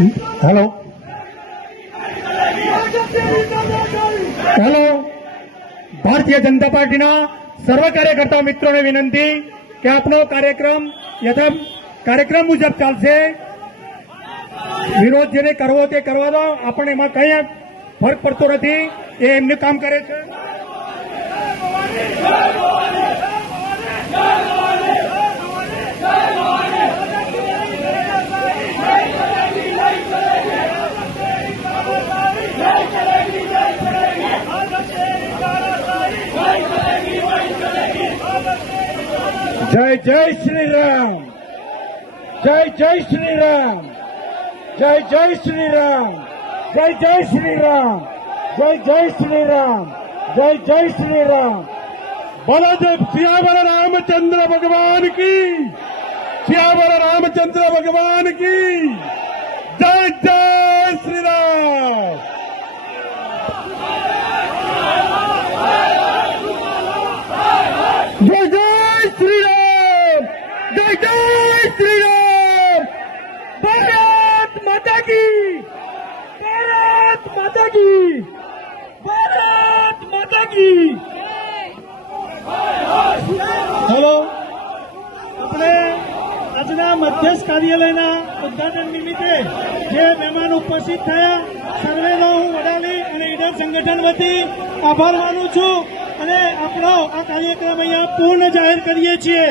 Hello hello Bharatiya Janata પાર્ટીના સર્વ કાર્યકર્તા મિત્રોને વિનંતી કે આપનો કાર્યક્રમ યથા કાર્યક્રમ મુજબ ચાલશે. વિરોધ જેને કરવો તે કરવા દો. આપણને એમાં કંઈ ફરક પડતો નથી. એ એમનું કામ કરે છે. જય જય શ્રી રામ જય જય શ્રી રામ જય જય શ્રી રામ જય જય શ્રી રામ જય જય શ્રી રામ જય જય શ્રી રામ બલદેવ સિયાવર રામચંદ્ર ભગવાન કી. સિયાવર રામચંદ્ર ભગવાન કી. ભારત માતા ભારત માતા ભારત માતા હેલો આપણે આજના મધ્યસ્થ કાર્યાલયના ઉદ્ઘાટન નિમિત્તે જે મહેમાન ઉપસ્થિત થયા, સર્વેનો હું વડાલી અને ઈડર સંગઠન આભાર માનું છું અને આપણો આ કાર્યક્રમ અહીંયા પૂર્ણ જાહેર કરીએ છીએ.